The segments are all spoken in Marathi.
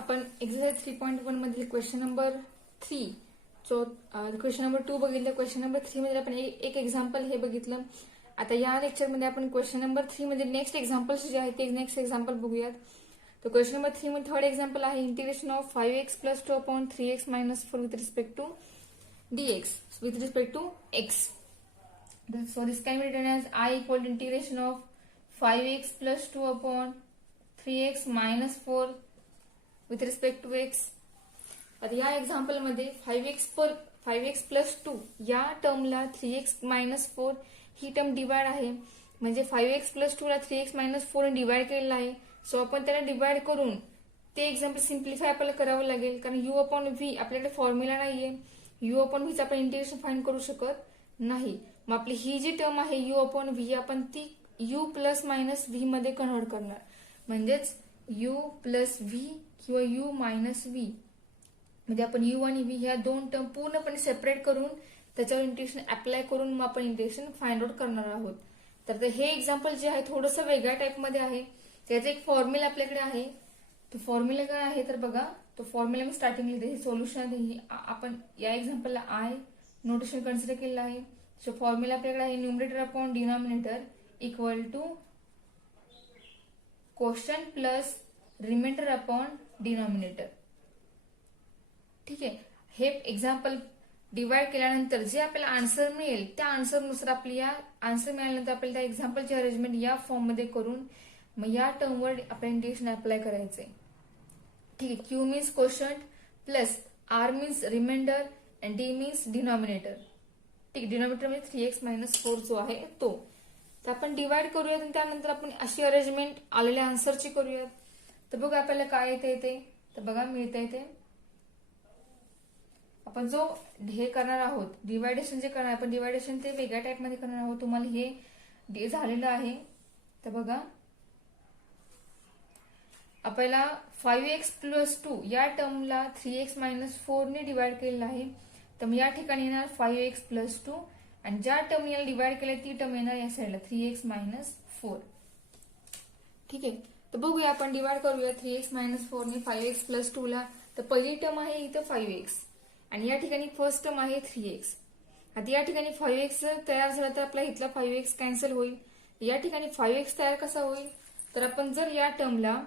आपण एक्सरसाइज 3.1 मधील क्वेश्चन नंबर 3 क्वेश्चन नंबर 2 बघितलं. क्वेश्चन नंबर 3 मध्ये आपण एक एक्झाम्पल हे बघितलं. आता या लेक्चरमध्ये आपण क्वेश्चन नंबर 3 मध्ये नेक्स्ट एक्झाम्पल्स जे आहेत ते नेक्स्ट एक्झाम्पल बघूयात. तर क्वेश्चन नंबर 3 मध्ये थर्ड एक्झाम्पल आहे integration of 5x + 2 upon 3x - 4 with respect to dx with respect to x. So this can be written as I equal to integration of 5x plus 2 upon 3x minus 4 with respect to x. आता या एक्झाम्पल मध्ये 5x plus 2 या टर्मला 3x minus 4 ही टर्म डिवाइड आहे. म्हणजे 5x plus 2 ला 3x minus 4 ने डिवाइड केलेला आहे. सो आपण त्याला डिवाइड करून ते एक्झाम्पल सिम्प्लिफाय आपल्याला करावं लागेल. कारण u अपॉन v आपल्याकडे फॉर्म्युला नाहीये. u अपॉन व्हीचं आपण इंटिग्रेशन फाइंड करू शकत नाही. मग आपली ही जी टर्म आहे u अपॉन व्ही आपण ती u प्लस मायनस व्ही मध्ये कन्व्हर्ट करणार. म्हणजेच u प्लस व्ही किंवा u मायनस व्ही म्हणजे आपण u आणि v ह्या दोन टर्म पूर्णपणे सेपरेट करून त्याच्यावर इंटिग्रेशन अप्लाय करून मग आपण इंटिग्रेशन फाइंड आउट करणार आहोत. तर हे एक्झाम्पल जे आहे थोडंसं वेगळ्या टाईपमध्ये आहे. त्याचं एक फॉर्म्युला आपल्याकडे आहे. तो फॉर्म्युला काय आहे तर बघा, तो फॉर्म्युला मी स्टार्टिंगला लिहिते. सोल्युशन आहे. आपण या एक्झाम्पलला आय नोटेशन कन्सिडर केलेलं आहे. सो फॉर्म्युला आपल्याकडे आहे numerator upon denominator equal to quotient plus remainder upon denominator. ठीक आहे. हे एक्झाम्पल डिवाइड केल्यानंतर जे आपल्याला आन्सर मिळेल त्या आन्सरनुसार आपल्या आन्सर मिळाल्यानंतर आपल्याला त्या एक्झाम्पलची अरेंजमेंट या फॉर्म मध्ये करून मग या टर्मवर आपल्याला इंटिग्रेशन अप्लाय करायचंय. ठीक आहे. Q means quotient plus R means remainder and D means denominator. ठीक, डिनॉमिनेटर म्हणजे 3x - 4 जो आहे तो. तर आपण डिवाइड करूयात आणि त्यानंतर आपण अशी अरेंजमेंट आलेल्या आन्सरची करूयात. तर बघा आपल्याला काय येते ते. तर बघा मिळतंय ते आपण जो हे करणार आहोत डिवायडेशन जे करणार आपण डिवायडेशन ते वेगळ्या टाईप मध्ये करणार आहोत. तुम्हाला हे झालेलं आहे. तर बघा आपल्याला 5x + 2 या टर्मला 3x - 4 ने डिवाइड केलेलं आहे. तर मग या ठिकाणी येणार 5x + 2 आणि ज्या टर्म याला डिवाइड केलं ती टर्म येणार या साईडला 3x - 4. ठीक आहे. तर बघूया आपण डिवाइड करूया 3x - 4 ने 5x + 2 ला. तर पहिली टर्म आहे इथं 5x आणि या ठिकाणी फर्स्ट टर्म आहे 3x. आता या ठिकाणी 5x जर तयार झाला तर आपला इथला 5x कॅन्सल होईल. या ठिकाणी 5x तयार कसा होईल तर आपण जर या टर्मला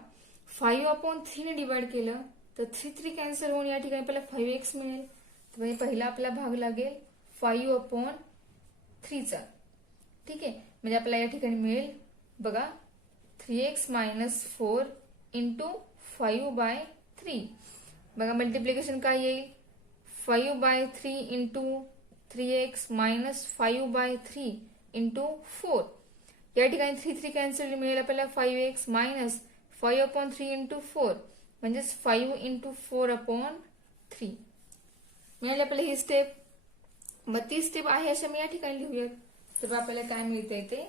5/3 ने डिवाइड केलं तर 3 कॅन्सल होऊन या ठिकाणी आपल्याला 5x मिळेल. तर म्हणजे पहिला आपला भाग लागेल 5/3 चा. ठीक आहे. म्हणजे आपल्याला या ठिकाणी मिळेल बघा 3x - 4 इंटू 5/3. बघा मल्टिप्लिकेशन काय येईल 5/3 इंटू 3x - 5/3 इंटू 4. या ठिकाणी 3 कॅन्सल मिळेल आपल्याला 5x मायनस 5/3 इंटू 4 म्हणजेच 5 इंटू 4/3 मिळाली आपल्याला ही स्टेप. मग ती स्टेप आहे अशा मी या ठिकाणी लिहूयात. तर आपल्याला काय मिळतंय ते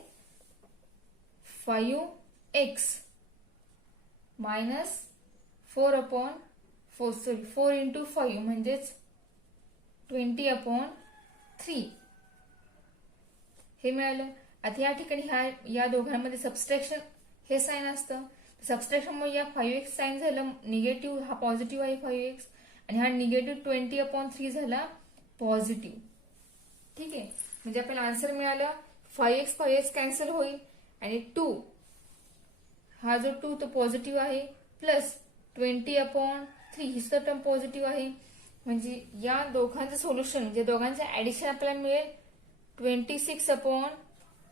5x मायनस 4 इंटू 5 म्हणजेच 20/3 हे मिळालं. आता या ठिकाणी या दोघांमध्ये सबस्ट्रॅक्शन हे साइन असतं. सबस्ट्रॅक्शन मुळे या 5x साइन झालं निगेटिव्ह, हा पॉझिटिव्ह आहे 5x आणि हा निगेटिव्ह 20/3 झाला पॉझिटिव्ह. ठीक आहे. म्हणजे आपल्याला आन्सर मिळालं 5x कॅन्सल होईल आणि 2 हा जो 2 तो पॉझिटिव्ह आहे प्लस 20/3 ही सुद्धा टर्म पॉझिटिव्ह आहे. म्हणजे या दोघांचं सोल्युशन म्हणजे दोघांचं ऍडिशन आपल्याला मिळेल 26/3.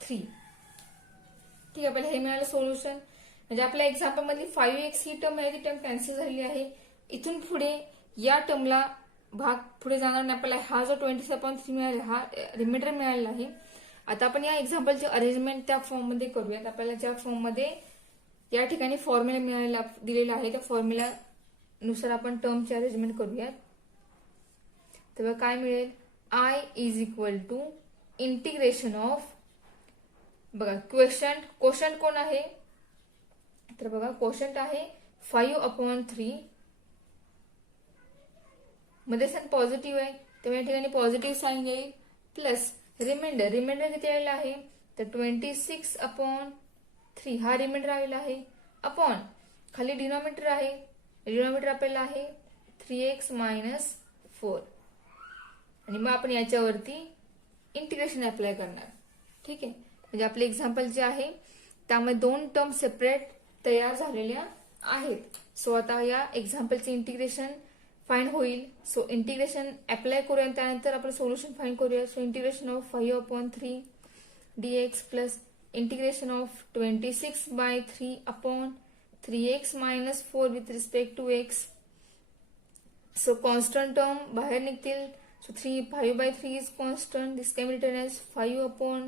ठीक आहे. आपल्याला हे मिळालं सोल्युशन. म्हणजे आपल्या एक्झाम्पल मधली 5x ही टर्म आहे ती टर्म कॅन्सल झालेली आहे. इथून पुढे या टर्मला भाग पुढे जाणार नाही. आपल्याला हा जो 26/3 मिळाला हा रिमाइंडर मिळालेला आहे. आता आपण या एक्झाम्पलची अरेंजमेंट त्या फॉर्म मध्ये करूयात. आपल्याला ज्या फॉर्म मध्ये या ठिकाणी फॉर्म्युला मिळालेला दिलेला आहे त्या फॉर्म्युला नुसार आपण टर्मची अरेंजमेंट करूयात. तर काय मिळेल I is equal to integration of बघा कोशंट कोण आहे तर बघा कोशंट आहे 5/3 मध्ये साइन पॉझिटिव्ह आहे तर या ठिकाणी पॉझिटिव्ह साइन येईल प्लस रिमाइंडर किती आलेला आहे तर 26/3 हा रिमाइंडर आलेला आहे अपॉन खाली डिनॉमिनेटर आहे डिनॉमिनेटर आपल्याला आहे 3x मायनस 4 आणि मग आपण याच्यावरती इंटिग्रेशन अप्लाय करणार. ठीक आहे, म्हणजे आपले एक्झाम्पल जे आहे त्यामध्ये दोन टर्म सेपरेट तयार झालेल्या आहेत. सो आता या एक्झाम्पलचे इंटिग्रेशन फाइंड होईल. सो इंटिग्रेशन अप्लाय करूया आणि त्यानंतर आपण सोल्युशन फाइंड करूया. So integration of 5/3 dx plus integration of 26/3 upon 3x minus 4 with respect to x. So constant term बाहेर निघतील. So 5/3 is constant. This can be written as 5/3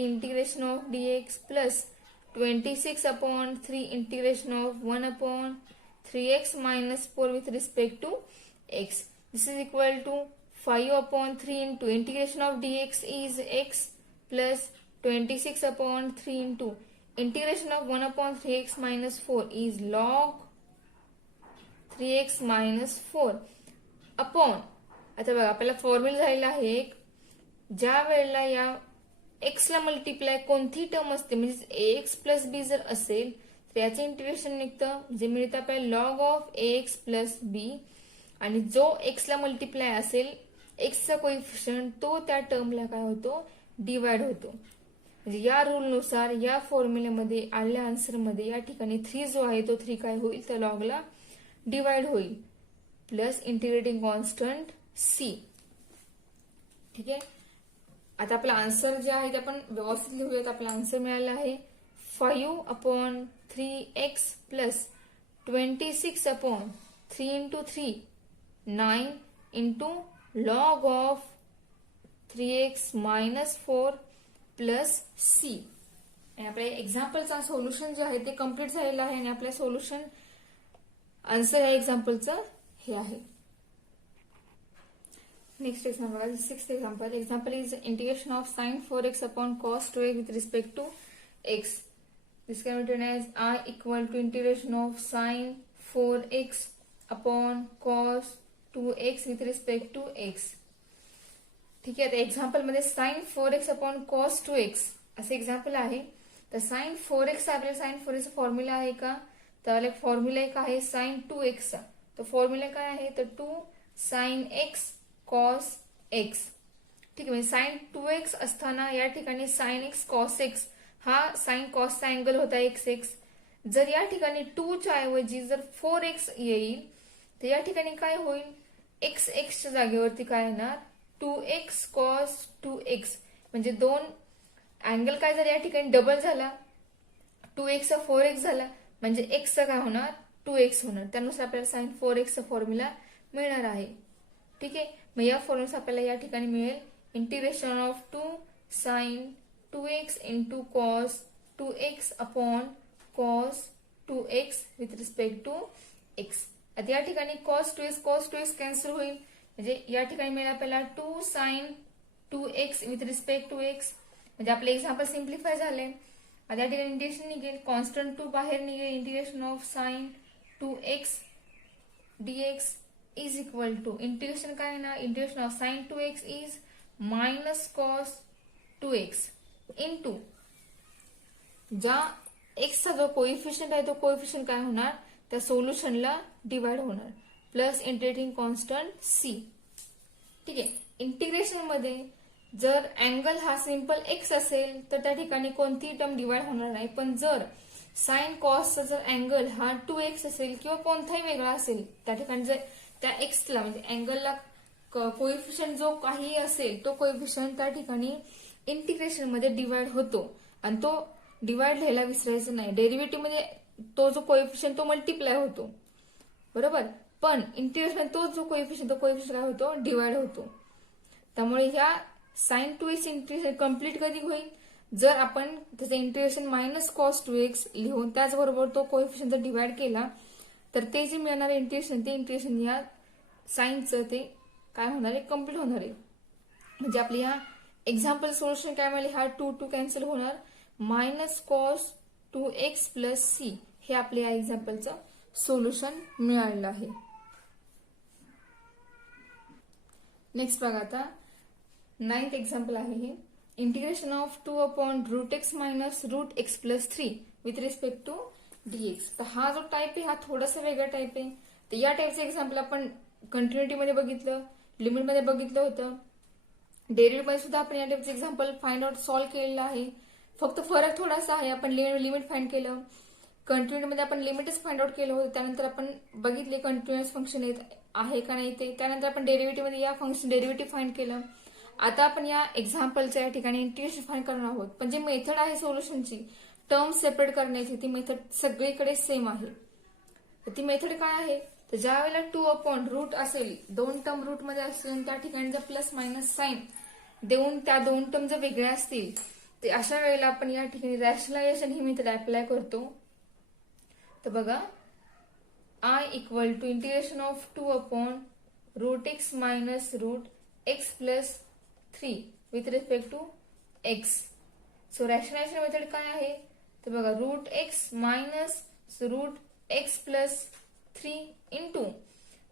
integration of dx plus 26/3 integration of 1/3x minus 4 with respect to x. This is equal to 5/3 into integration of dx is x plus 26/3 into integration of 1/3x minus 4 is log 3x minus 4 upon. आता बघा आपल्याला फॉर्म्युला झालेला आहे एक, ज्या वेळेला या x ला मल्टिप्लाय कोणती टर्म असते म्हणजे ax प्लस बी जर असेल तर याचं इंटिग्रेशन निघतं जे मिळतं आपल्याला लॉग ऑफ ax प्लस बी आणि जो x ला मल्टिप्लाय असेल x चा कोइफिशियंट तो त्या टर्मला काय होतो डिवाइड होतो. म्हणजे या रूलनुसार या फॉर्म्युल्यामध्ये आलेल्या आन्सरमध्ये या ठिकाणी 3 जो आहे तो 3 काय होईल तर लॉगला डिवाइड होईल प्लस इंटिग्रेटिंग कॉन्स्टंट C. ठीक आहे, आता आपला आन्सर जे आहे ते आपण व्यवस्थित लिहूयात. आपला आन्सर मिळाला आहे 5/3x plus 26/3 into 3 9 into log of 3x minus 4 plus C. आणि आपल्या एक्झाम्पलचा सोल्युशन जे आहे ते कम्प्लीट झालेलं आहे आणि आपल्या सोल्युशन आन्सर या एक्झाम्पलचं हे आहे. Next example, sixth example. Example is integration of sin 4x upon cos 2x with respect to x. This can be written as I equal to integration of sin 4x upon cos 2x with respect to x. ठीक आहे, आता एक्झाम्पल मध्ये sin 4x upon cos 2x असे एक्झाम्पल आहे. तर sin 4x आपल्याला sin 4x फॉर्म्युला आहे का तर फॉर्म्युला एक आहे sin 2x चा. तर फॉर्म्युला काय आहे तर 2 sin x cos x. ठीक आहे, म्हणजे साइन 2x असताना या ठिकाणी साइन x cos x हा साइन cos चा अँगल होता xx. जर या ठिकाणी 2 च्या ऐवजी जर 4x येईल तर या ठिकाणी काय होईल xx च्या जागेवरती काय येणार 2x cos 2x. म्हणजे दोन अँगल काय झाला या ठिकाणी डबल झाला 2x चा 4x झाला म्हणजे x चा काय होणार 2x होणार. त्यानुसार आपल्याला साइन 4x चा फॉर्म्युला मिळणार आहे. ठीक आहे, मग या फॉर्म्युला आपल्याला या ठिकाणी मिळेल integration of 2 sine 2x into cos 2x upon cos 2x with respect to x. आता या ठिकाणी cos 2x कॅन्सल होईल म्हणजे या ठिकाणी मिळेल आपल्याला 2 sine 2x with respect to x. म्हणजे आपले एक्झाम्पल सिम्प्लिफाय झाले. आता या ठिकाणी इंटिग्रेशन निघेल कॉन्स्टंट 2 बाहेर निघेल integration of sine 2x dx is equal to integration काय ना integration of sine 2x is minus cos 2x into ज्या x चा जो कोइफिशियंट आहे तो कोइफिशियंट काय होणार त्या सोल्युशनला डिवाइड होणार प्लस इंटिग्रेटिंग कॉन्स्टंट C. ठीक आहे, इंटिग्रेशन मध्ये जर अँगल हा सिंपल x असेल तर त्या ठिकाणी कोणतीही टर्म डिवाइड होणार नाही. पण जर साइन कॉसचा जर अँगल हा 2x असेल किंवा कोणताही वेगळा असेल त्या ठिकाणी जर त्या एक्सला म्हणजे अँगलला कोइफिशियंट जो काही असेल तो कोइफिशियंट त्या ठिकाणी इंटिग्रेशन मध्ये डिवाइड होतो आणि तो डिवाइड लिहायला विसरायचा नाही. डेरिव्हेटिव्ह मध्ये तो जो कोइफिशियंट तो मल्टिप्लाय होतो बरोबर, पण इंटिग्रेशन तो जो कोइफिशियंट काय होतो डिवाइड होतो. त्यामुळे ह्या साइन 2x इंटिग्रेशन कम्प्लीट कधी होईल जर आपण त्याचं इंटिग्रेशन मायनस कॉस 2x लिहून त्याचबरोबर तो कोइफिशियंट जर डिवाइड केला तर ते जे मिळणार इंटिग्रेशन ते इंटिग्रेशन या साइनचं ते काय होणार आहे कम्प्लीट होणार आहे. म्हणजे आपली ह्या एक्झाम्पल सोल्युशन काय मिळाले हा 2 कॅन्सल होणार minus cos 2x plus C हे आपले या एक्झाम्पलचं सोल्युशन मिळालेलं आहे. नेक्स्ट बघा आता 9th एक्झाम्पल आहे हे integration of 2 upon root X minus root X plus 3 with respect to dx. तर हा जो टाइप आहे हा थोडासा वेगळा टाइप आहे. तर या टाइपचं एक्झाम्पल आपण कंटिन्युटी मध्ये बघितलं, लिमिट मध्ये बघितलं होतं, डेरिव्हेटिव्ह मध्ये सुद्धा आपण या टाइपचं एक्झाम्पल फाइंड आउट सॉल्व्ह केलेलं आहे. फक्त फरक थोडासा आहे, आपण लिमिट फाइंड केलं, कंटिन्युटी मध्ये आपण लिमिटच फाइंड आउट केलं होतं, त्यानंतर आपण बघितले कंटिन्युअस फंक्शन आहे का नाही ते, त्यानंतर आपण डेरिव्हेटिव्ह मध्ये या फंक्शन डेरिव्हेटिव्ह फाइंड केलं. आता आपण या एक्झाम्पलच्या या ठिकाणी इंटिग्रेशन फाइंड करणार आहोत. पण जे मेथड आहे सोल्युशनची टर्म सेपरेट करण्याची ती मेथड सगळीकडे सेम आहे. तर ती मेथड काय आहे, तर ज्या वेळेला 2/रूट असेल, दोन टर्म रूट मध्ये असतील, त्या ठिकाणी जर प्लस मायनस साइन देऊन त्या दोन टर्म जर वेगळ्या असतील, ते अशा वेळेला आपण या ठिकाणी रॅशनलायझेशन ही मेथड अप्लाय करतो. तर बघा, I equal to integration of 2/√x minus √x plus 3 with respect to x. So rationalization method काय आहे, तर बघा √x minus √x plus 3 into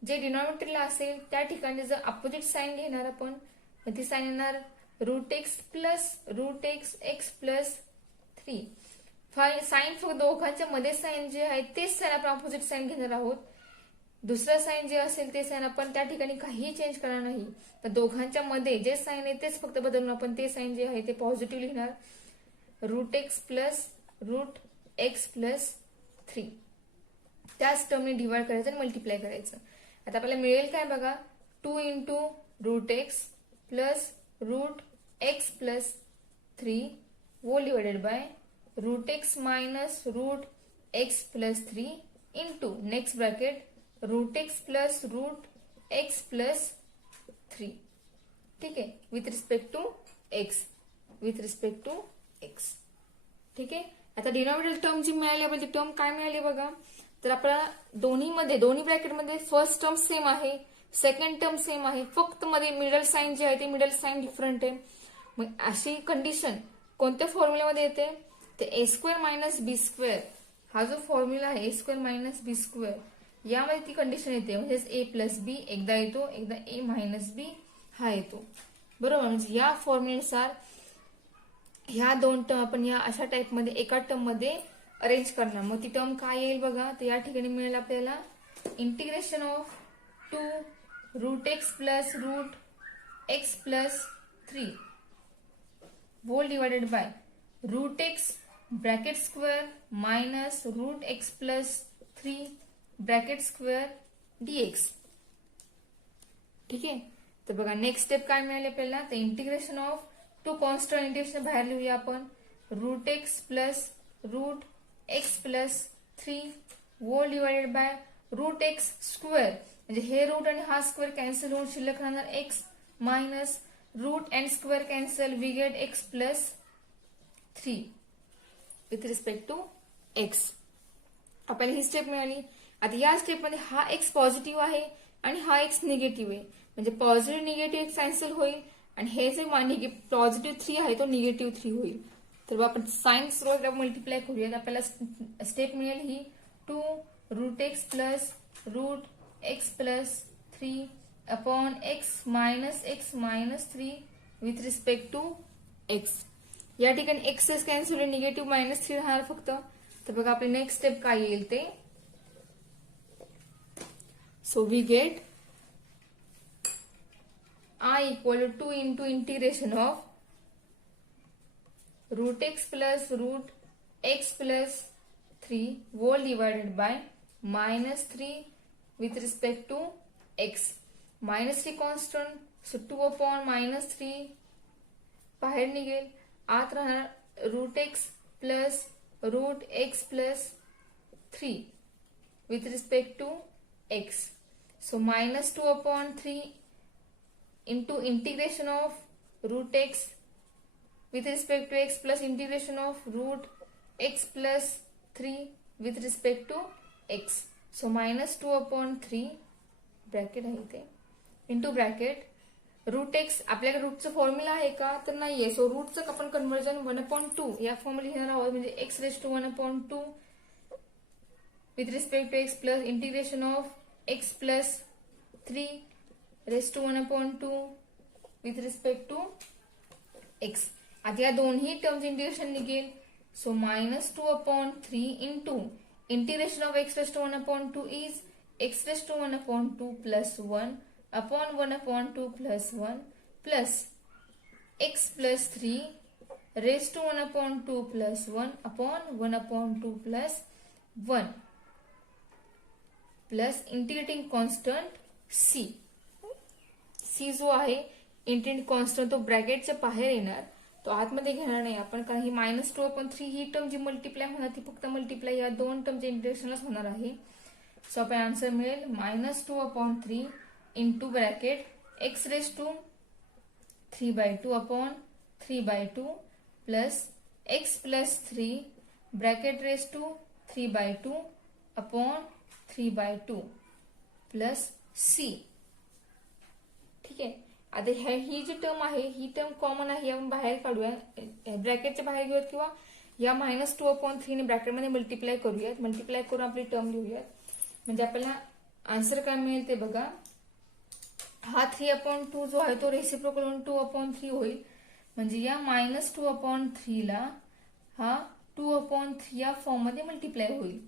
जे डिनॉमिनेटरला असेल त्या ठिकाणी जर अपोजिट साइन घेणार आपण, ती साइन येणार √x plus √x plus 3. Sign फक्त दोघांच्या मध्ये साइन जे आहे तेच साइन आपण अपोजिट साइन घेणार आहोत. दुसरं साइन जे असेल ते साइन आपण त्या ठिकाणी काहीही चेंज करणार नाही. तर दोघांच्या मध्ये जे साइन आहे तेच फक्त बदलून आपण ते साइन जे आहे ते पॉझिटिव्ह लिहिणार, √x प्लस √x प्लस 3. त्याच टर्मने डिवाइड करायचं आणि मल्टिप्लाय करायचं. आता आपल्याला मिळेल काय बघा, 2 into √x plus √x plus 3 whole divided by √x minus √x plus 3 into next bracket √x plus √x plus 3. ठीक आहे, with respect to x, with respect to x. ठीक आहे. आता डिनॉमिनेटर टर्म जी मिळाली आपल्याला, ती टर्म काय मिळाली बघा, तर आपल्याला दोन्ही ब्रॅकेटमध्ये फर्स्ट टर्म सेम आहे, सेकंड टर्म सेम आहे, फक्त मध्ये मिडल साइन जे आहे ते मिडल साइन डिफरंट आहे. मग अशी कंडिशन कोणत्या फॉर्म्युल्यामध्ये येते, ते a² मायनस b², हा जो फॉर्म्युला आहे a² मायनस b², यामध्ये ती कंडिशन येते. म्हणजेच a प्लस बी एकदा येतो, एकदा a मायनस बी हा येतो. बरोबर, म्हणजे या फॉर्म्युल्यानुसार ह्या दोन टर्म आपण या अशा टाइप मध्ये एका टर्म मध्ये अरेंज करणार. मग ती टर्म काय येईल बघा, तर या ठिकाणी मिळेल आपल्याला integration of 2√x plus √x plus 3 whole divided by √x bracket square minus √x plus 3 bracket square dx. ठीक आहे. तर बघा नेक्स्ट स्टेप काय मिळाली आपल्याला, तर इंटिग्रेशन ऑफ 2 कॉन्स्टंट इंटिग्रेशन बाहेर लिहूया आपण, √x plus √x plus 3 whole divided by √x square, म्हणजे हे रूट आणि हा स्क्वेअर कॅन्सल होऊन शिल्लक राहणार x minus root and square cancel, we get x plus 3 with respect to x. आपल्याला ही स्टेप मिळाली. आता या स्टेपमध्ये हा x पॉझिटिव्ह आहे आणि हा x निगेटिव्ह आहे, म्हणजे पॉझिटिव्ह निगेटिव्ह x कॅन्सल होईल आणि हे जे पॉझिटिव्ह 3 आहे तो निगेटिव्ह 3 होईल. तर आपण साइन स्क्वेअर मल्टिप्लाय करूयात. आपल्याला स्टेप मिळेल ही 2√x plus √x plus 3 upon x minus 3 with respect to x. या ठिकाणी एक्सेस कॅन्सल होईल, निगेटिव्ह -3 राहणार फक्त. तर बघा आपली नेक्स्ट स्टेप काय येईल ते, so we get I equal to 2 into integration of √x plus √x plus 3 whole divided by -3 with respect to x. -3 constant, so 2 upon -3 बाहेर निघेल, आत राहणार √x plus √x plus 3 with respect to x. So -2 upon 3 into integration of √x with respect to x plus integration of √x plus 3 with respect to x. So -2 upon 3 bracket आहे ते इंटू ब्रॅकेट √x. आपल्याकडे रूटचं फॉर्म्युला आहे का, तर नाहीये. सो रूटचं आपण कन्व्हर्जन 1/2 या फॉर्म्युला लिहिणार आहोत, म्हणजे x⁻1/2 with respect to x plus integration of x plus 3⁻1/2 with respect to x. आता या दोन्ही टर्मचे इंटिग्रेशन निघेल, so -2 upon 3 into integration of x raised to 1 upon 2 is x raised to 1 upon 2 plus 1 upon 1 upon 2 plus 1 plus x plus 3 raised to 1 upon 2 plus 1 upon 1 upon 2 plus 1 plus integrating constant c. c जो आहे इंटिग्रेटिंग कॉन्स्टंट तो ब्रॅकेटच्या बाहेर येणार, तो आतमध्ये घेणार नाही आपण, कारण ही -2/3 ही टर्म जी मल्टिप्लाय होणार ती फक्त मल्टिप्लाय या दोन टर्मच्या इंटिग्रेशनलाच होणार आहे. सो आपण आन्सर मिळेल -2/3 into bracket x raise to 3/2 upon 3/2 plus x plus 3 bracket raise to 3/2 upon 3/2 plus c. ठीक आहे. आता ही जी टर्म आहे ही टर्म कॉमन आहे, आपण बाहेर काढूया, ब्रॅकेटच्या बाहेर घेऊयात किंवा या -2/3 ने ब्रॅकेटमध्ये मल्टिप्लाय करूयात. मल्टिप्लाय करून आपली टर्म लिहूयात, म्हणजे आपल्याला आन्सर काय मिळेल ते बघा. हा 3/2 जो आहे तो रेसिप्रोकल होऊन 2/3 होईल, म्हणजे या -2/3 ला हा 2/3 या फॉर्म मध्ये मल्टिप्लाय होईल.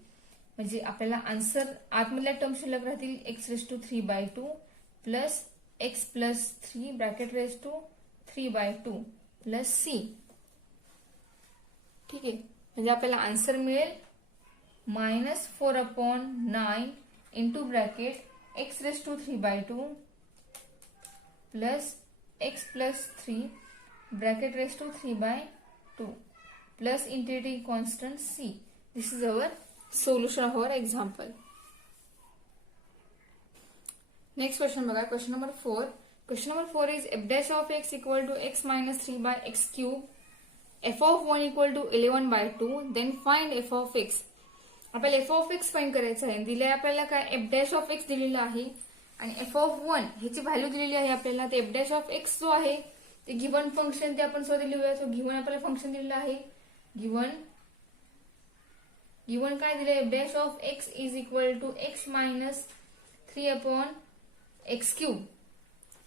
म्हणजे आपल्याला आन्सर आतमधल्या टर्म शिल्लक राहतील x raise to 3/2 plus x plus 3 bracket raise to 3/2 plus c. ठीक आहे. म्हणजे आपल्याला आन्सर मिळेल -4/9 into bracket x raise to 3/2 plus x plus 3 bracket raise to 3/2 plus integrating constant c. This is our solution of our example. Next question बघा, question number 4. Question number 4 is f dash of x equal to x minus 3 by x cube, f of 1 equal to 11/2, then find f of x. आपल्याला f of x फाइंड करायचं आहे. दिलंय आपल्याला काय, f dash of x दिलेलं आहे आणि f of 1 ह्याची व्हॅल्यू दिलेली आहे आपल्याला. ते f dash of x जो आहे ते गिव्हन फंक्शन, ते आपण स्वतः लिहूया. सो गिव्हन आपल्याला फंक्शन दिलेलं आहे. गिव्हन काय दिले, f dash of x is equal to x minus 3 upon x cube.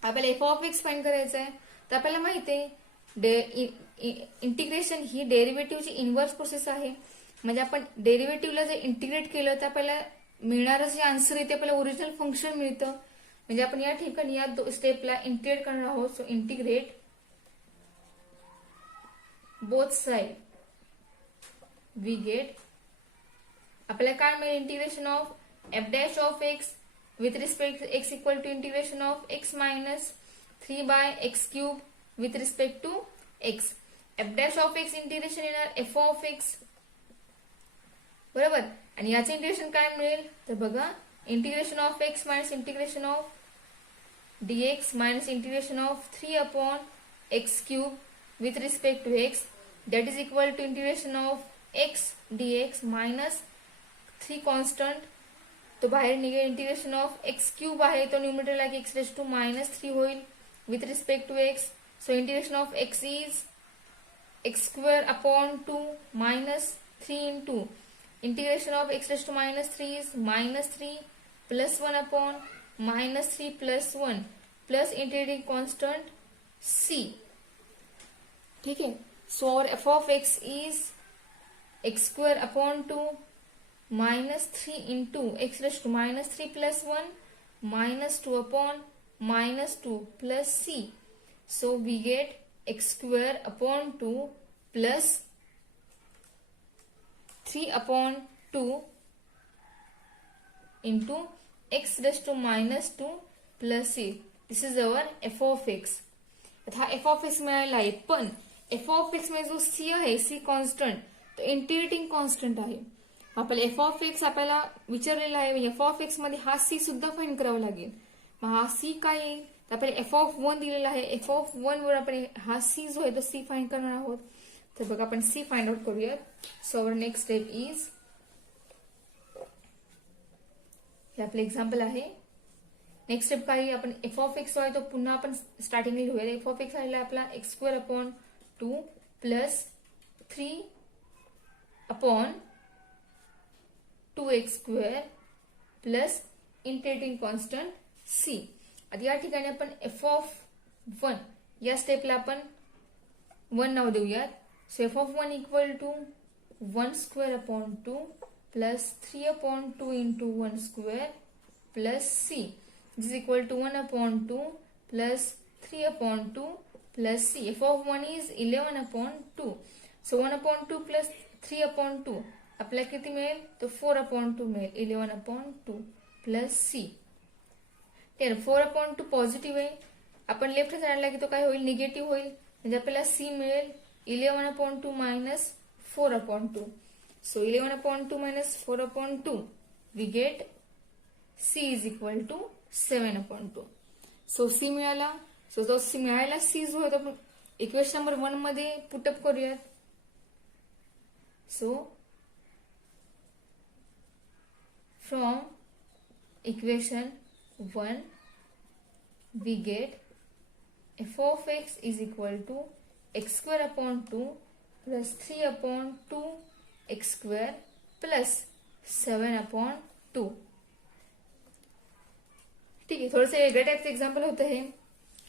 आपल्याला f of x फाइंड करायचं आहे. तर आपल्याला माहिती आहे इंटिग्रेशन ही डेरिव्हेटिव्हची इनव्हर्स प्रोसेस आहे. म्हणजे आपण डेरिव्हेटिव्हला जर इंटिग्रेट केलं तर आपल्याला मिळणारं जे आन्सर आहे ते आपल्याला ओरिजिनल फंक्शन मिळतं. म्हणजे आपण या ठिकाणी या स्टेपला इंटिग्रेट करणार आहोत. So integrate both side, we get, आपल्याला काय मिळेल, integration of f dash of x with respect to x equal to integration of x minus 3 by x cube with respect to x. f dash of x integration येणार f of x, बरोबर. आणि याचे इंटिग्रेशन काय मिळेल तर बघा, integration of x minus integration of dx minus integration of 3 upon x cube with respect to x, that is equal to integration of x dx minus 3 constant, तो बाहेर निघेल. इंटिग्रेशन ऑफ एक्स क्यूब आहे तो न्यूमरेटरला x रेज टू -3 होईल with respect to x. So integration of x is x² upon 2 -3 into integration of x raise to -3 is -3 plus 1 upon -3 plus 1 plus integrating constant c. ठीक है. सो और f of x is x² upon 2 -3 into x raised to -3 plus 1 -2 upon -2 plus c. So we get x² upon 2 plus 3 upon 2 into x raised to -2 plus c. This is our f of x. आता f of x मिळाला आहे, पण f of x मध्ये जो c आहे, c कॉन्स्टंट, तो इंटिग्रेटिंग कॉन्स्टंट आहे. आपल्याला f of x आपल्याला विचारलेला आहे, f of x मध्ये हा c सुद्धा फाइंड करावा लागेल. मग हा c काय येईल तर आपल्याला f of 1 दिलेला आहे. f of 1 वर आपण हा c जो आहे तो c फाइंड करणार आहोत. तर बघा आपण c फाइंड आउट करूयात. So our next step is, हे आपलं एक्झाम्पल आहे. नेक्स्ट स्टेप काय, आपण f of x जो आहे तो पुन्हा आपण स्टार्टिंगला लिहूया. f of x आलेला आपला x² upon 2 plus 3 upon 2x² plus integrating constant c. आता या ठिकाणी आपण f of 1 या स्टेपला आपण 1 नाव देऊयात. So f of 1 equal to 1² upon 2 plus 3/2 into 1 square plus C is equal to 1/2 plus 3/2 plus C. F of 1 is 11/2. So 1/2 plus 3/2 आपल्याला किती मिळेल? तर 4/2 मिळेल. 11/2 प्लस सी. 4/2 पॉझिटिव्ह आहे. आपण लेफ्ट साइडला की तो काय होईल? निगेटिव्ह होईल. म्हणजे आपल्याला सी मिळेल 11/2 मायनस 4/2. सो 11/2 minus 4/2 we get C is equal to 7/2. So C मिळाला. सो तो सी मिळायला सी जो होता आपण इक्वेशन नंबर 1 मध्ये पुटअप करूयात. So from equation 1 we get f of x is equal to x square upon 2 plus 3/2 x square plus 7/2. ठीक आहे. थोडंसं वेगळ्या टाईपचं एक्झाम्पल होतं हे.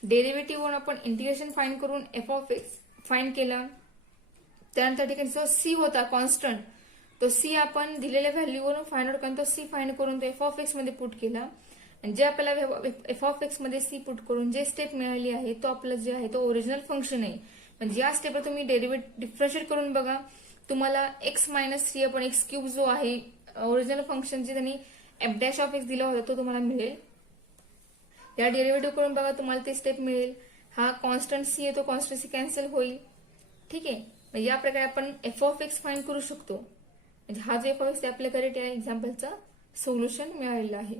डेरिव्हेटिव्ह वरून आपण इंटिग्रेशन फाइंड करून एफ ऑफ एक्स फाइंड केला. त्यानंतर ठिकाणी जो सी होता कॉन्स्टंट तो सी आपण दिलेल्या व्हॅल्यूवरून फाइंड आउट करून तो सी फाइंड करून तो एफ ऑफ एक्स मध्ये पुट केला. आणि जे आपल्याला एफ ऑफ एक्स मध्ये सी पुट करून जे स्टेप मिळाली आहे तो आपलं जे आहे तो ओरिजिनल फंक्शन आहे. म्हणजे या स्टेपला तुम्ही डिफरन्शिएट करून बघा. तुम्हाला एक्स मायनस 3/x³ जो आहे ओरिजिनल फंक्शन जे त्यांनी एफ डॅश ऑफ एक्स दिला होता तो तुम्हाला मिळेल. या डेरिव्हेटिव्ह करून बघा तुम्हाला ते स्टेप मिळेल. हा कॉन्स्टंट सी आहे तो कॉन्स्टंट सी कॅन्सल होईल. ठीक आहे. म्हणजे या प्रकारे आपण एफ ऑफ एक्स फाइंड करू शकतो. म्हणजे हा जो एफ ऑफ एक्स आपल्याकडे त्या एक्झाम्पलचा सोल्युशन मिळालेला आहे.